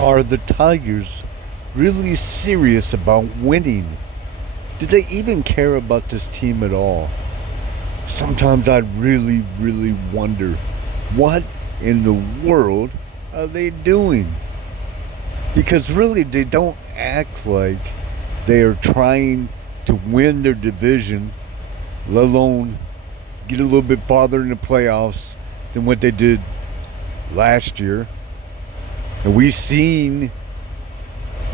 Are the Tigers really serious about winning? Do they even care about this team at all? Sometimes I really wonder what in the world are they doing? Because really, they don't act like they are trying to win their division, let alone get a little bit farther in the playoffs than what they did last year. And we've seen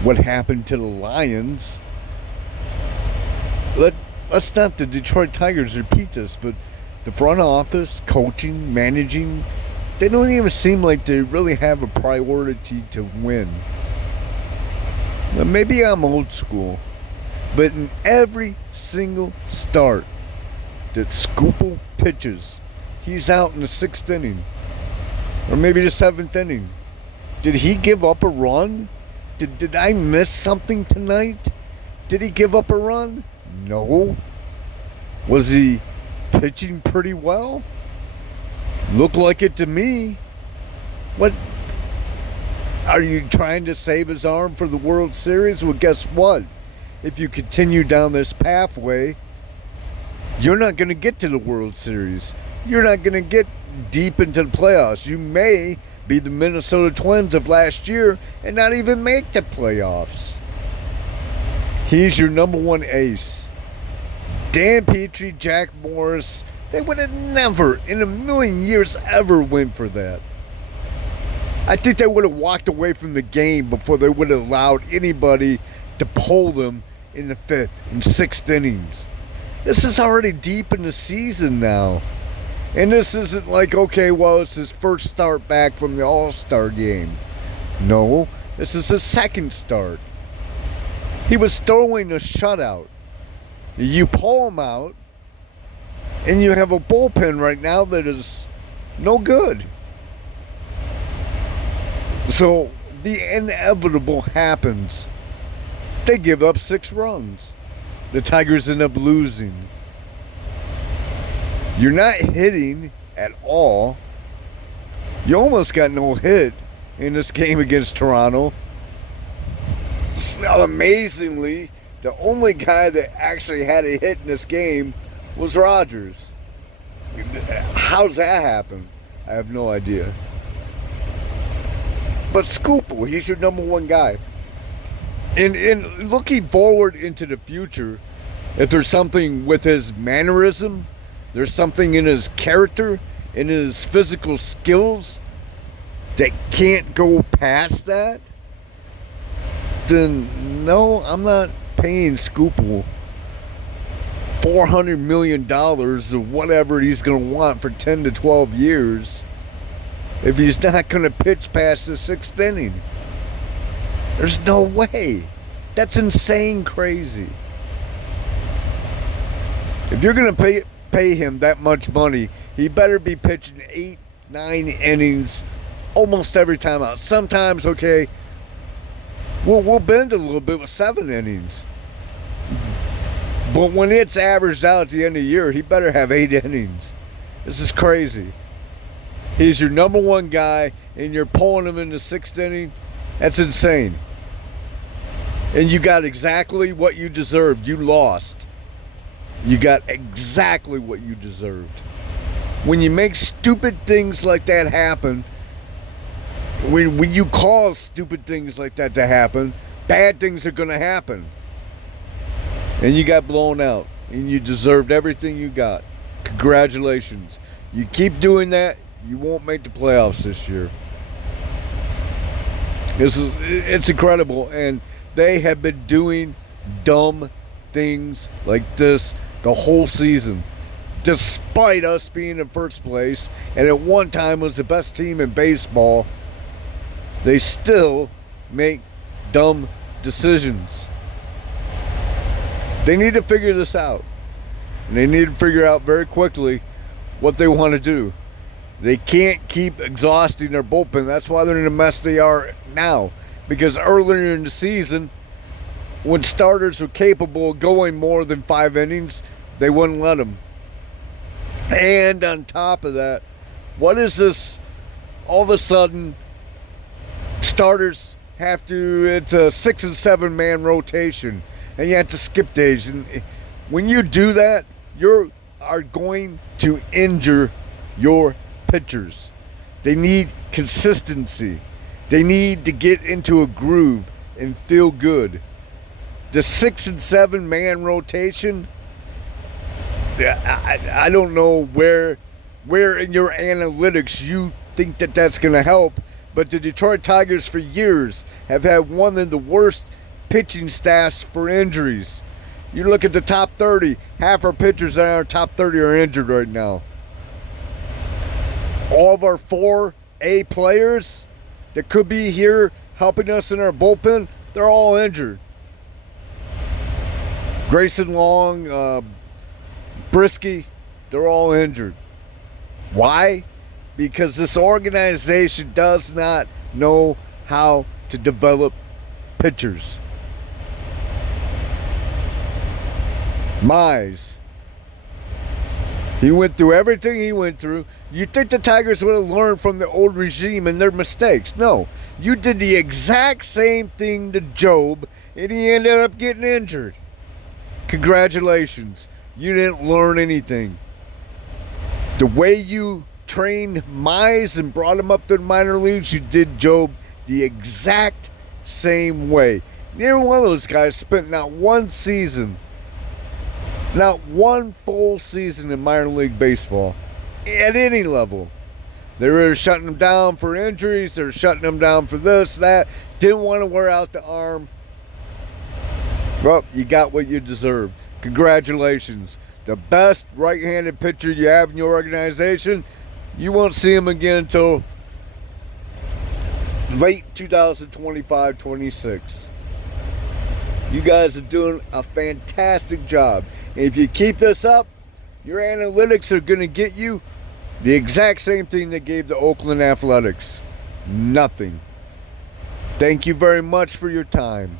what happened to the Lions. Let's not the Detroit Tigers repeat this, but the front office, coaching, managing, they don't even seem like they really have a priority to win. Now, maybe I'm old school, but in every single start that Skubul pitches, he's out in the sixth inning, or maybe the seventh inning. Did he give up a run? Did I miss something tonight? Did he give up a run? No. Was he pitching pretty well? Looked like it to me. What? Are you trying to save his arm for the World Series? Well, guess what? If you continue down this pathway, you're not going to get to the World Series. You're not going to get deep into the playoffs. You may be the Minnesota Twins of last year and not even make the playoffs. He's your number one ace. Dan Petrie, Jack Morris, they would have never in a million years ever went for that. I think they would have walked away from the game before they would have allowed anybody to pull them in the fifth and sixth innings. This is already deep in the season now. And this isn't like, okay, well, it's his first start back from the All-Star game. No, this is his second start. He was throwing a shutout. You pull him out, and you have a bullpen right now that is no good. So the inevitable happens. They give up 6 runs. The Tigers end up losing. You're not hitting at all. You almost got no hit in this game against Toronto. Now, amazingly, the only guy that actually had a hit in this game was Rogers. How's that happen? I have no idea. But Skubul, he's your number one guy. And looking forward into the future, if there's something with his mannerism, there's something in his character, in his physical skills that can't go past that, then no, I'm not paying Skubul $400 million or whatever he's going to want for 10 to 12 years if he's not going to pitch past the sixth inning. There's no way. That's insane crazy. If you're going to pay him that much money, he better be pitching 8, 9 innings almost every time out. Sometimes, okay, we'll bend a little bit with 7 innings. But when it's averaged out at the end of the year, he better have 8 innings. This is crazy. He's your number one guy, and you're pulling him in the 6th inning. That's insane. And you got exactly what you deserved. You lost. You got exactly what you deserved. When you make stupid things like that happen, when you cause stupid things like that to happen, bad things are going to happen. And you got blown out. And you deserved everything you got. Congratulations. You keep doing that, you won't make the playoffs this year. It's incredible. And they have been doing dumb things like this the whole season. Despite us being in first place, and at one time was the best team in baseball, they still make dumb decisions. They need to figure this out. And they need to figure out very quickly what they want to do. They can't keep exhausting their bullpen. That's why they're in the mess they are now. Because earlier in the season, when starters were capable of going more than 5 innings, they wouldn't let them. And on top of that, what is this? All of a sudden, starters it's a 6 and 7 man rotation, and you have to skip days. And when you do that, you are going to injure your pitchers. They need consistency. They need to get into a groove and feel good. The 6 and 7 man rotation, I don't know where in your analytics you think that that's going to help, but the Detroit Tigers for years have had one of the worst pitching staffs for injuries. You look at the top 30, half our pitchers in our top 30 are injured right now. All of our 4A players that could be here helping us in our bullpen, they're all injured. Grayson Long, Brisky, they're all injured. Why? Because this organization does not know how to develop pitchers. Mize, he went through everything he went through. You think the Tigers would have learned from the old regime and their mistakes? No. You did the exact same thing to Job, and he ended up getting injured. Congratulations. You didn't learn anything. The way you trained Mize and brought him up to the minor leagues, you did Job the exact same way. Neither one of those guys spent not one season, not one full season in minor league baseball at any level. They were shutting them down for injuries. They were shutting them down for this, that. Didn't want to wear out the arm. Well, you got what you deserve. Congratulations. The best right-handed pitcher you have in your organization, you won't see him again until late 2025-26. You guys are doing a fantastic job. And if you keep this up, your analytics are going to get you the exact same thing that gave the Oakland Athletics. Nothing. Thank you very much for your time.